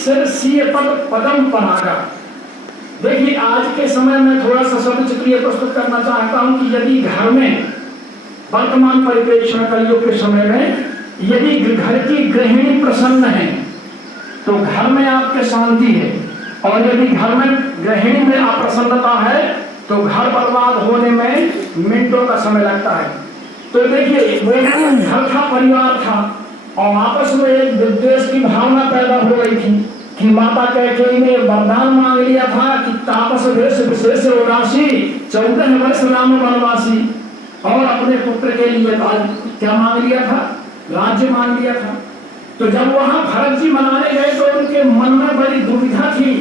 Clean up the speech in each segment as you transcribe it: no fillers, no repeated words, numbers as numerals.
शीर्षीय पद पदम परागा। देखिए आज के समय में थोड़ा सा शब्द चित्रीय प्रस्तुत करना चाहता हूं कि यदि घर में वर्तमान परिप्रेक्ष्य में कलयुग के समय में यदि घर की गृहिणी प्रसन्न है तो घर में आपके शांति है, और यदि घर में गृहिणी में अप्रसन्नता है तो घर बर्बाद होने में मिनटों का समय लगता है। तो देखिए वो घर था, परिवार था, और आपस में एक विद्वेष की भावना पैदा हो गई थी कि माता कैकेयी ने वरदान मांग लिया था कि तापस वेश विशेष राशि 14 वर्ष राम वनवासी, और अपने पुत्र के लिए क्या मांग लिया था? राज्य मांग लिया था। तो जब वहां भरत जी मनाने गए तो उनके मन में बड़ी दुविधा थी,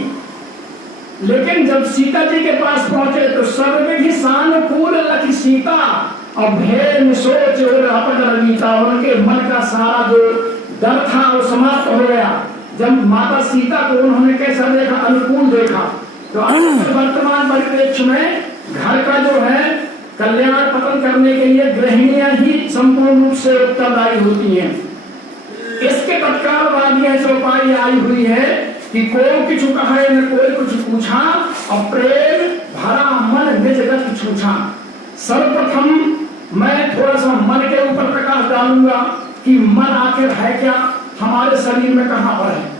लेकिन जब सीता जी के पास पहुंचे तो सर्वविधि सानुकूल लखी सीता और भेद निशोच और अपट रविता, उनके मन का सारा जो डर था वो समाप्त हो गया। जब माता सीता को उन्होंने कैसा देखा? अनुकूल देखा। तो वर्तमान परिप्रेक्ष्य में घर का जो है कल्याण पतन करने के लिए गृहिणियां ही संपूर्ण रूप से उत्तरदायी होती हैं। इसके तत्काल बाद यह चौपाई आई हुई है कि कोई किछु कहे न कोई कुछ पूछा, और प्रेम भरा मन निज गत छूछा। सर्वप्रथम मैं थोड़ा सा मन के ऊपर प्रकाश डालूंगा कि मन आखिर है क्या, हमारे शरीर में कहां पर है।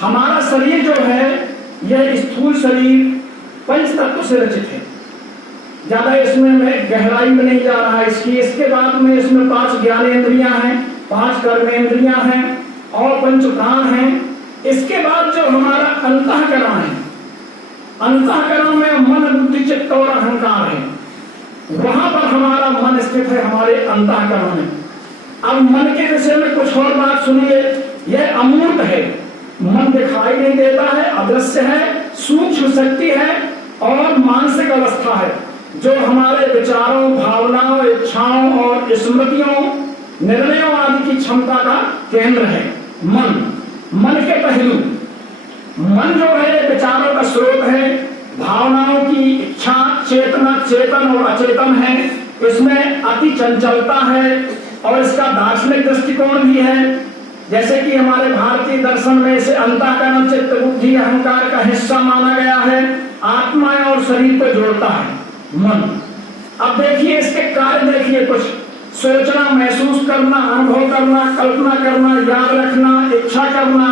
हमारा शरीर जो है यह स्थूल शरीर पंच तत्व से रचित है। ज्यादा इसमें मैं गहराई में नहीं जा रहा इसके बाद में इसमें 5 ज्ञानेंद्रियां हैं, 5 कर्मेंद्रियां हैं और 5 प्राण हैं। इसके बाद जो हमारा अंतःकरण है, अंतःकरण में मन बुद्धि चित्त और अहंकार है, वहां पर हमारा मन स्थित है, हमारे अंतःकरण में। अब मन के विषय में कुछ और बात सुनिए। यह अमूर्त है, मन दिखाई नहीं देता है, अदृश्य है, सूक्ष्म शक्ति है और मानसिक अवस्था है, जो हमारे विचारों, भावनाओं, इच्छाओं और स्मृतियों, निर्णयों आदि की क्षमता का केंद्र है। मन के पहलू, मन जो है विचारों का स्रोत है, भावनाओं की इच्छा, चेतना, चेतन और अचेतन है। इसमें अति चंचलता है और इसका दार्शनिक दृष्टिकोण भी है। जैसे कि हमारे भारतीय दर्शन में इसे अंतःकरण, चित्त, बुद्धि, अहंकार का हिस्सा माना गया है। आत्मा और शरीर को जोड़ता है मन। अब देखिए इसके कार्य देखिए, कुछ सोचना, महसूस करना, अनुभव करना, कल्पना करना, याद रखना, इच्छा करना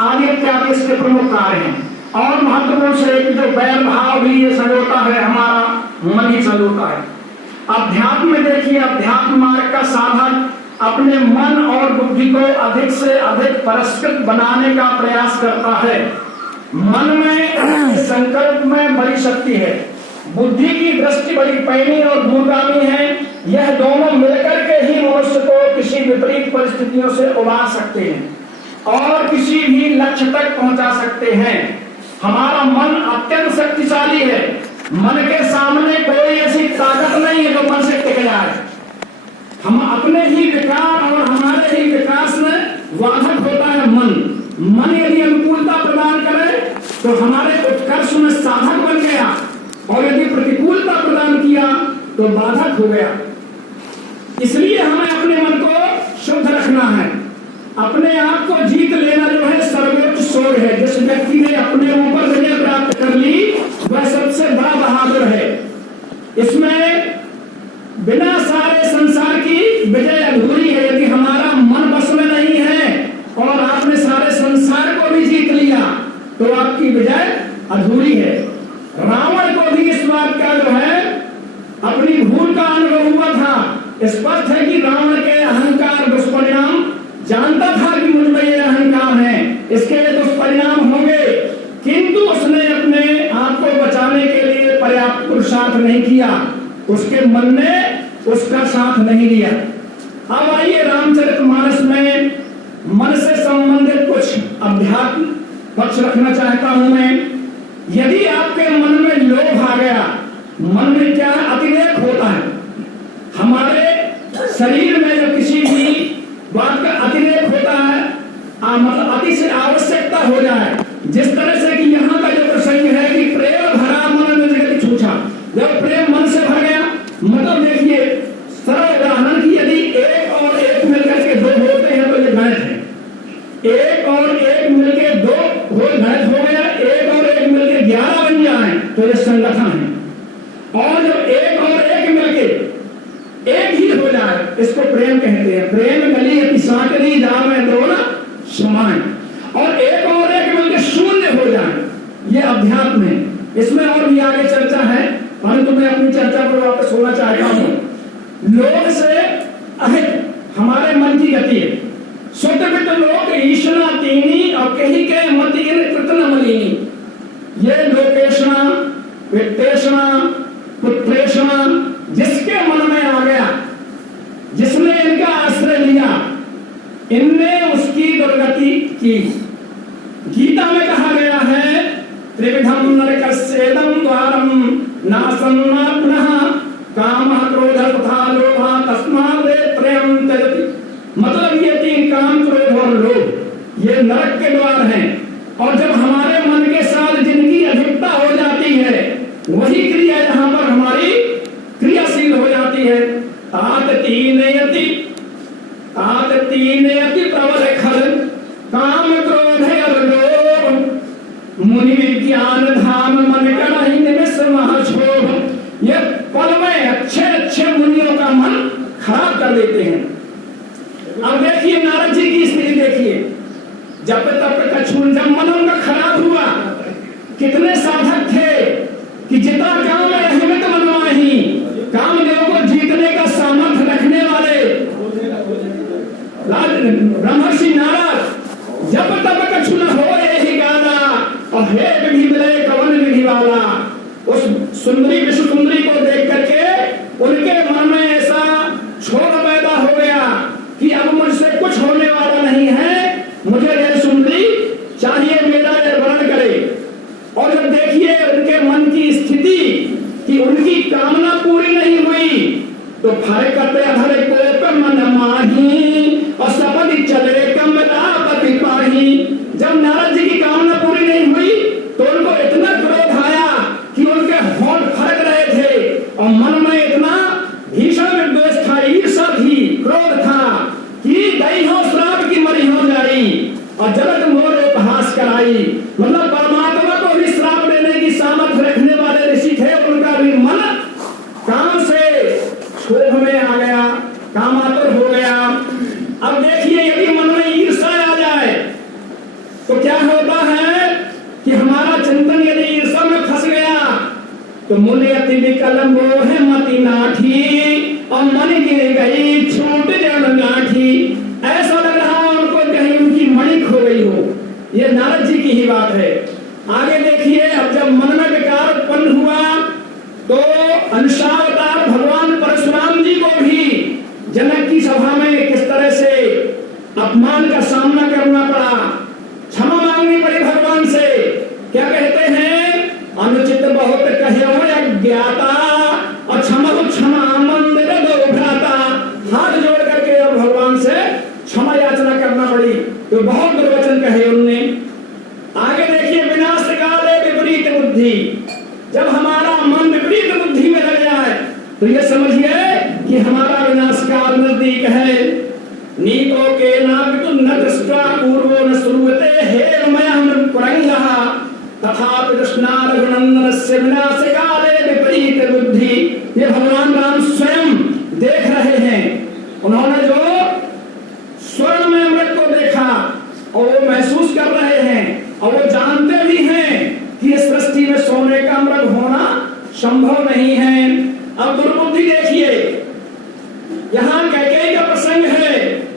आदि इत्यादि इसके प्रमुख कार्य हैं। और महत्वपूर्ण से एक जो बैर भाव भी ये संजोता है, हमारा मन ही संजोता है। अध्यात्म में देखिए, अध्यात्म मार्ग का साधक अपने मन और बुद्धि को अधिक से अधिक परिष्कृत बनाने का प्रयास करता है। मन में संकल्प में बड़ी शक्ति है, बुद्धि की दृष्टि बड़ी पैनी और दूरगामी है। यह दोनों मिलकर के ही मनुष्य को किसी विपरीत परिस्थितियों से उबार सकते हैं और किसी भी लक्ष्य तक पहुंचा सकते हैं। हमारा मन अत्यंत शक्तिशाली है। मन के सामने कोई ऐसी ताकत नहीं है जो मन से टिक जाए। हम अपने ही विकार और हमारे ही विकास में बाधक होता है मन यदि अनुकूलता प्रदान करे तो हमारे उत्कर्ष में साधक बन गया, और यदि प्रतिकूलता प्रदान किया तो बाधक हो गया। इसलिए हमें अपने मन को शुद्ध रखना है। अपने आप को जीत लेना जो है सर्वोच्च शौर्य है। जिस व्यक्ति ने अपने ऊपर विजय प्राप्त कर ली वह सबसे बड़ा बहादुर है। इसमें बिना सारे संसार की विजय अधूरी है। यदि हमारा मन बस में नहीं है और आपने सारे संसार को भी जीत लिया तो आपकी विजय अधूरी है। रावण को भी इस बात का जो है अपनी भूल का अनुभव हुआ था। स्पष्ट है कि रावण के अहंकार दुष्परिणाम जानता था कि मुझ में ये अहंकार है, इसके दुष्परिणाम होंगे, किंतु उसने अपने आप को बचाने के लिए पर्याप्त पुरुषार्थ नहीं किया। उसके मन ने उसका साथ नहीं दिया। अब आइए रामचरितमानस में मन से संबंधित कुछ अध्यात्म पक्ष रखना चाहता हूं मैं। यदि आपके मन में लोभ आ गया, मन में क्या अतिरेक होता है, हमारे शरीर में जब किसी भी बात का अतिरेक होता है, मतलब अति से आवश्यकता हो जाए, जिस तरह से कि यहाँ का जो प्रसंग है कि प्रेम भरा मन में जगत छूछा, जब प्रेम मन से भर गया, मतलब देखिए सरल उदाहरण की यदि 1 और 1 मिलकर के 2 होते हैं तो ये गणित है। 1 और एक मिलके दो हो घट हो गया, एक और एक मिलके 11 बन जाए तो ये संगठन है। और जब एक और एक मिलके एक ही हो जाए इसको प्रेम कहते हैं। प्रेम गली अति सांकली जा में दो ना समान। और एक मिलके शून्य हो जाए ये अध्यात्म है। इसमें और भी आगे चर्चा है, परंतु मैं अपनी चर्चा पर वापस होना चाहता हूं। लोक से अहित हमारे मन की गति है। शुद्ध वित्त लोक ईशना तीनी और कहीं के मति कृतन मलिनी। ये लोकेशना वित्तेशना पुत्रेशना जिसके मन में आ गया, जिसने इनका आश्रय लिया, इनने उसकी दुर्गति की। गीता में कहा गया है त्रिविधम नरकस्येदं द्वारम नासं न पुनः कामः क्रोधः तथा लोभः तस्मात् त्रयं त्यजति। मतलब ये तीन काम, क्रोध और लोभ ये नरक के द्वार हैं। और जब हमारे मन के साथ जिनकी अधिकता हो जाती है वही क्रिया जहां पर हमारी क्रियाशील हो जाती है। तात तीनयति प्रबल खल काम क्रोध लोभ मुनि विज्ञान धाम मन कड़हि निमिष महाक्षोभ। ये पल में अच्छे मुनियों का मन खराब कर देते हैं। अब देखिए नारद जी की स्थिति देखिए, जब तब कछुन जब मन उनका खराब हुआ, कितने साधक थे कि जितना काम में अहिमित मनवाही कामदेव को जीतने का सामर्थ्य रखने वाले ब्रह्मर्षि नारद जब तब कछु न हो यही गाना और हे विधि मिले कवन विधि वाला। उस सुंदरी विश्व सुंदरी को देख करके उनके मन में ऐसा क्षोभ पैदा हो गया कि अब मुझसे कुछ होने वाला नहीं है, मुझे यह सुंदरी चाहिए, मेरा वर्ण करे। और जब देखिए उनके मन की स्थिति कि उनकी कामना पूरी नहीं हुई तो फरे करते अधरे को मन माही और सपति चले कमलापति पाही। जब नारद जी की कामना पूरी नहीं हुई तो उनको इतना क्रोध आया कि उनके होंठ फड़क रहे थे और मन में इतना भीषण विद्वेष था, ईर्ष्या थी, क्रोध था कि दई हो श्राप की मरी हो जाई और जगत मोर उपहास कराई। मतलब परमात्मा को भी श्राप देने की सामर्थ्य रखने वाले ऋषि थे, उनका भी मन काम से क्षोभ में आ गया, कामातुर हो गया। अब देखिए यदि मन में ईर्ष्या आ जाए तो क्या होता है कि हमारा चिंतन यदि ईर्ष्या में फंस गया तो मुनि अति विकल मोह मति नाठी और मन गिर गई छूट जन गांठी। ऐसा लग रहा उनको कहीं उनकी मणि खो गई हो। ये नारद जी की ही बात है। आगे देखिए, अब जब मन में विकार उत्पन्न हुआ तो अंशावतार भगवान परशुराम जी को भी जनक की सभा में किस तरह से अपमान का सामना करना पड़ा, क्षमा मांगनी पड़ी भगवान से। क्या कहते हैं, अनुचित बहुत कहे अज्ञाता और क्षमा मंदिर दो भ्राता। हाथ जोड़ करके और भगवान से क्षमा याचना करना पड़ी, तो बहुत दुर्वचन कहे उनने। आगे देखिए, विनाश काले विपरीत बुद्धि। जब हमारा मन विपरीत बुद्धि में लग जाए तो ये समझिए कि हमारा विनाश काल नजदीक है। नीतो के नापितु न दृष्टा पूर्वो न श्रूयते हे मयं कुरंगः तथापि कृष्णा रघुनंदनस्य विनाश काले विपरीत बुद्धि। ये भगवान राम स्वयं देख रहे हैं। उन्होंने जो स्वर्ण में अमृत को देखा और वो महसूस कर रहे हैं और वो जानते भी हैं कि इस सृष्टि में सोने का अमृत होना संभव नहीं है। अब दुर्बुद्धि देखिए, यहाँ कैकेयी का प्रसंग है।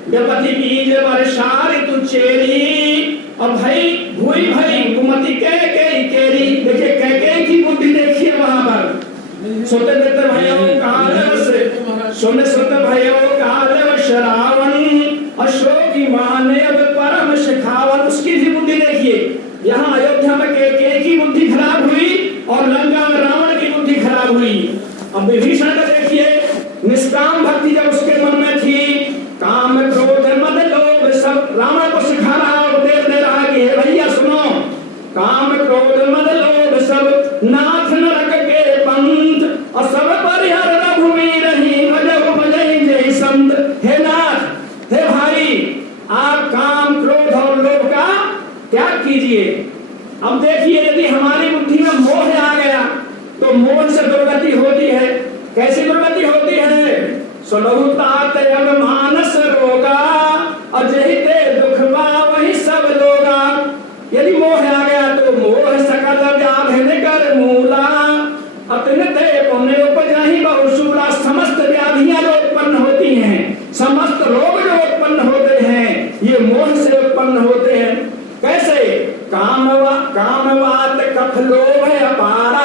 गपति बीज वर्षा ऋतु चेरी और भाई भूई भाई कुमति कैकेयी केरी। देखिए कैकेयी की बुद्धि देखिए वहां पर। सोते देते भाइयों सुन सुत भाइयों काल शरावन अशोकी माने अब परम शिखावन। उसकी भी बुद्धि देखिए। यहाँ अयोध्या में कैकेयी की बुद्धि खराब हुई और लंका में रावण की बुद्धि खराब हुई। अब विभीषण का देखिए, निष्काम भक्ति जब उसके मन में थी, काम क्रोध मद लोभ सब रावण को सिखा रहा, उपदेश दे रहा कि हे भैया सुनो, काम क्रोध मद लोभ सब नाथ नरक के पंथ और सब परिहर रघुवीर ही भजहु भजहि जय संत। हे नाथ, हे भाई, आप काम क्रोध और लोभ का त्याग कीजिए। अब देखिए, यदि हमारी बुद्धि में मोह आ गया तो मोह से दुर्गति होती है। कैसी दुर्गति होती है? सुलहुतात अब मानस रोगा, अजहिते दुख वही सब लोगा। यदि मोह आ गया तो मोह सकल व्याधिन कर मूला, अतिनते पुण्य उपजाहि बहुशूला। समस्त व्याधियां जो उत्पन्न होती हैं, समस्त रोग जो उत्पन्न होते हैं, ये मोह से उत्पन्न होते हैं। कैसे? कामवात कफ लोभ अपारा,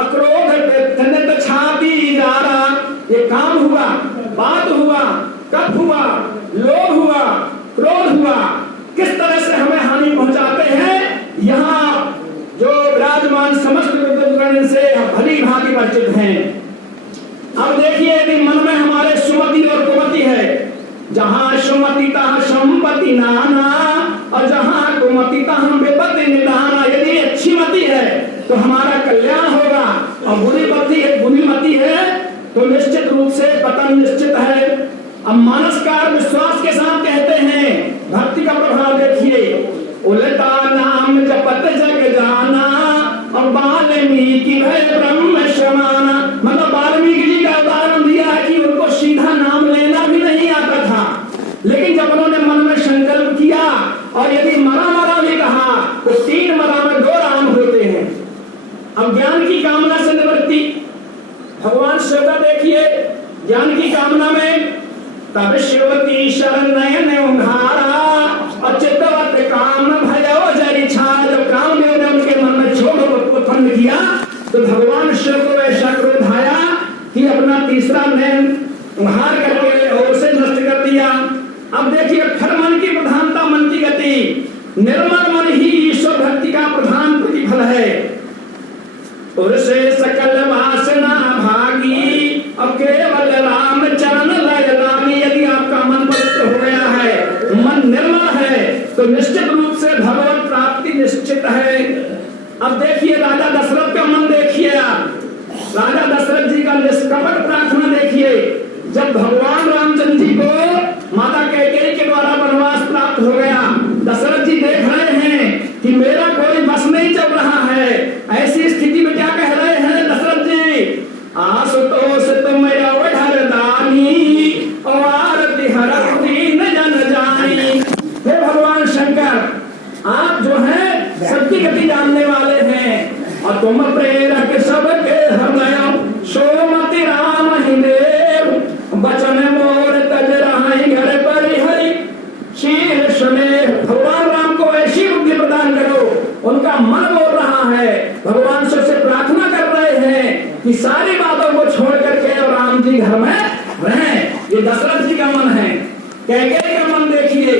अक्रोध व्यथनित छाती जारा। ये काम हुआ, बात हुआ, कफ हुआ, लोभ हुआ, क्रोध हुआ, किस तरह से हमें हानि पहुंचाते हैं, यहाँ जो विराजमान समस्त विद्वान से भली भांति परिचित हैं। अब देखिए, यदि मन में हमारे सुमति और कुमति है, जहां सुमति तहां संपत्ति नाना, और जहां कुमति तहां विपत्ति निदाना। यदि अच्छी मति है तो हमारा कल्याण होगा, और बुरी मति है तो निश्चित रूप से पतन निश्चित है। अब मानसकार विश्वास के साथ कहते हैं, भक्ति का प्रभाव देखिए, उलटा नाम जपत जग जाना, और वाल्मीकि भय ब्रह्म समाना। मतलब वाल्मीकि जी का उदाहरण दिया है कि उनको सीधा नाम लेना भी नहीं आता था, लेकिन जब उन्होंने मन में संकल्प किया, और यदि मरा भी कहा तो 3 मरा में 2 राम होते हैं। अब ज्ञान की कामना से निवृत्ति, भगवान शिव का देखिए, ज्ञान की कामना में तब शिवती शरण नयन उघारा, और चित्तवत काम भजो जरि छाया। जब कामदेव ने उनके मन में क्षोभ उत्पन्न किया तो भगवान शिव को ऐसा क्रोध आया कि अपना तीसरा नयन उघार करके और उसे नष्ट कर दिया। अब देखिए, फिर मन की प्रधानता, मन की गति। निर्मल मन ही ईश्वर भक्ति का प्रधान प्रतिफल है। उसे सकल वासना भागी, अब केवल राम चरण लय लागी। यदि आपका मन पवित्र हो गया है, मन निर्मल है, तो निश्चित रूप से भगवत प्राप्ति निश्चित है। अब देखिए, राजा दशरथ का मन देखिए आप, राजा दशरथ जी का निष्कपट प्रार्थना देखिए। जब भगवान रामचंद्र जी को माता कैकेयी के द्वारा वनवास प्राप्त हो गया, दशरथ जी देख रहे हैं कि मेरा कोई बस नहीं चल रहा है। ऐसी स्थिति में क्या कह रहे हैं दशरथ जी? आशुतोष तुम अवधर दानी, और आरती हरत दीन जन जानी। हे भगवान शंकर, आप जो है सबकी गति जानने वाले हैं, और तुम प्रेरक सबके हृदय, सोमति राम ही देव, बचन मोर तज रहाई घर परिहरि शील सुने। भगवान राम को ऐसी बुद्धि प्रदान करो, उनका मन बोल रहा है, भगवान से प्रार्थना कर रहे हैं कि सारी बातों को छोड़ करके और राम जी घर में रहें। ये दशरथ जी का मन है। कैकेयी का मन देखिए,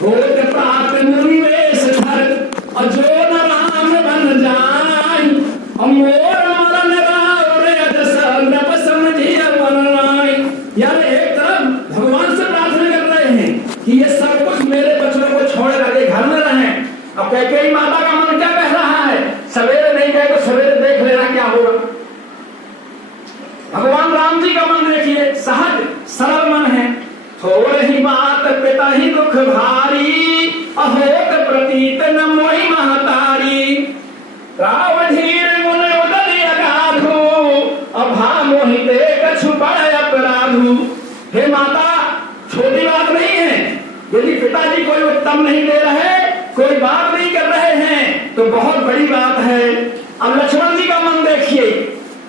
भोग प्राप्त मुनि वेश धर, और जो न राम बन जाय, और मोर मरण राव रे नप समझिए बनवाय। यार, एक तरफ भगवान से प्रार्थना कर रहे हैं कि ये सब कुछ मेरे बच्चों को छोड़ करके घर में रहें। अब कैकेयी माता का मन क्या कह रहा है? सवेरे नहीं गए तो सवेरे देख लेना क्या होगा। भगवान राम जी का मन देखिए, सहज सरल मन है। थोड़ ही बात पिता ही दुख भारी, अहोत प्रतीत न मोहि महतारी। रावधीर गुण उदय अगाधु, अभा मोहिते कछु बड़ अपराधु। हे माता, छोटी बात नहीं है। यदि पिताजी कोई उत्तम नहीं दे रहे, कोई बात नहीं कर रहे हैं, तो बहुत बड़ी बात है। अब लक्ष्मण जी का मन देखिए,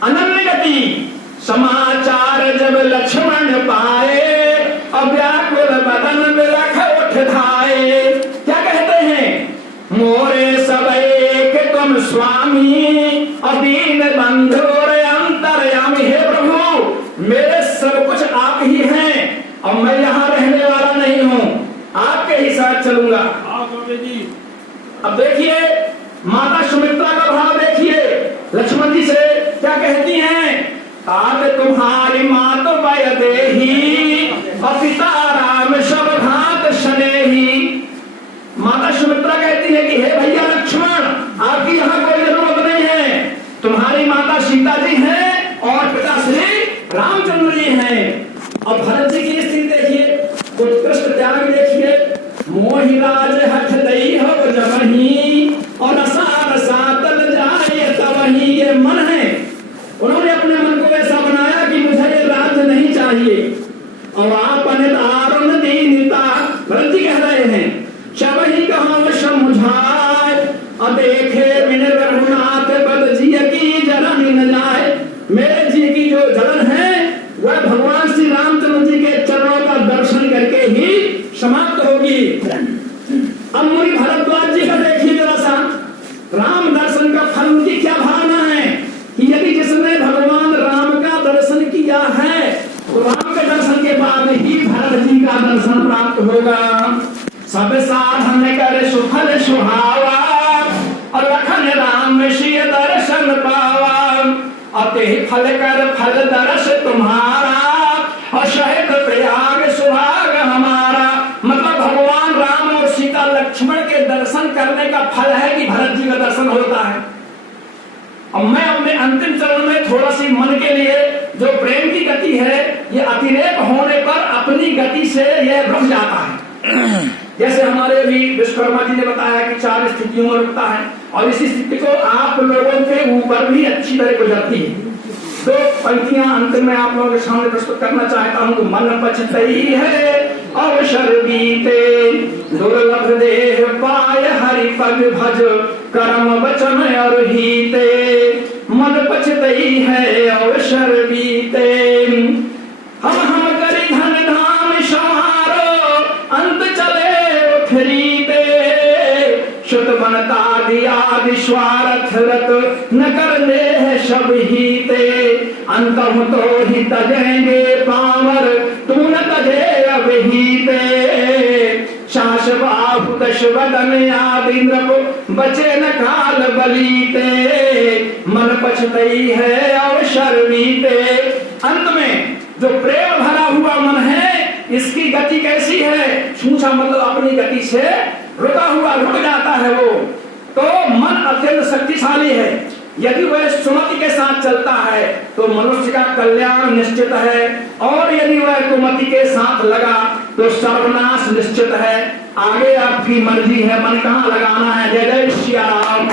अनन्य गति। समाचार जब लक्ष्मण पाए, अव्याकुल बदन बिलख उठ धाए। क्या कहते हैं? मोरे सब एक तुम स्वामी, अदीन बंधु अंतर्यामी। हे प्रभु, मेरे सब कुछ आप ही हैं, और मैं यहाँ रहने वाला नहीं हूँ, आपके ही साथ चलूंगा। अब देखिए, माता सुमित्रा का भाव देखिए, लक्ष्मण जी से क्या कहती हैं? आज तुम्हारी माँ तो वय देही, और पिता राम सब घात स्नेही। माता सुमित्रा कहती है कि हे भैया लक्ष्मण, आपकी यहाँ कोई जरूरत नहीं है। तुम्हारी माता सीता जी हैं और पिता श्री रामचंद्र जी हैं। और भरत जी की स्थिति देखिए, उत्कृष्ट त्याग देखिए। मोहि राज हठ दई हो जब मुझाए, और देखे बिन रघुनाथ बद जिय की जलन न जाए। मेरे जी की जो जलन है वह भगवान श्री रामचंद्र जी के चरणों का दर्शन करके ही समाप्त होगी। अब मुनि भरद्वाज जी का देखिए जरा सा, राम दर्शन का फल उनकी क्या भावना है कि यदि जिसने भगवान राम का दर्शन किया है तो राम के दर्शन के बाद ही भरत जी का दर्शन प्राप्त होगा। सब साधन कर सुफल सुहावा, और लखन राम श्री दर्शन पावा। अते फल कर फल दर्श तुम्हारा, और शहद प्रयाग सुहाग हमारा। मतलब भगवान राम और सीता लक्ष्मण के दर्शन करने का फल है कि भरत जी का दर्शन होता है। अब मैं अपने अंतिम चरण में थोड़ा सी मन के लिए जो प्रेम की गति है, ये अतिरेक होने पर अपनी गति से यह रुक जाता है। जैसे हमारे भी विश्वकर्मा जी ने बताया कि 4 स्थितियों में रुकता है, और इसी स्थिति को आप लोगों के ऊपर भी अच्छी तरह गुजरती है। 2 पंक्तियां अंत में आप लोगों के सामने प्रस्तुत करना चाहता हूँ। मन पछतई है अवसर बीते, दुर्लभ देह पाय हरि पग भज, कर्म वचन और हीते। मन पछतई है अवसर बीते, हम करी धन धाम समारो, अंत चले फिरीते। शुद्ध बनता दिया विश्वारथ रत, न कर ले है सब हीते। अंतम तो ही तजेंगे पावर, तू न तजे अब हीते। शास बाहु दश वदन आदि नृप, बचे न काल बलीते। मन पछतई है अवसर बीते। अंत में जो प्रेम भरा हुआ मन है, इसकी गति कैसी है? सूझा मतलब अपनी गति से रुका हुआ, रुक जाता है वो। तो मन अत्यंत शक्तिशाली है। यदि वह सुमति के साथ चलता है तो मनुष्य का कल्याण निश्चित है, और यदि वह कुमति के साथ लगा तो सर्वनाश निश्चित है। आगे आपकी मर्जी है मन कहाँ लगाना है। जय जय श्री राम।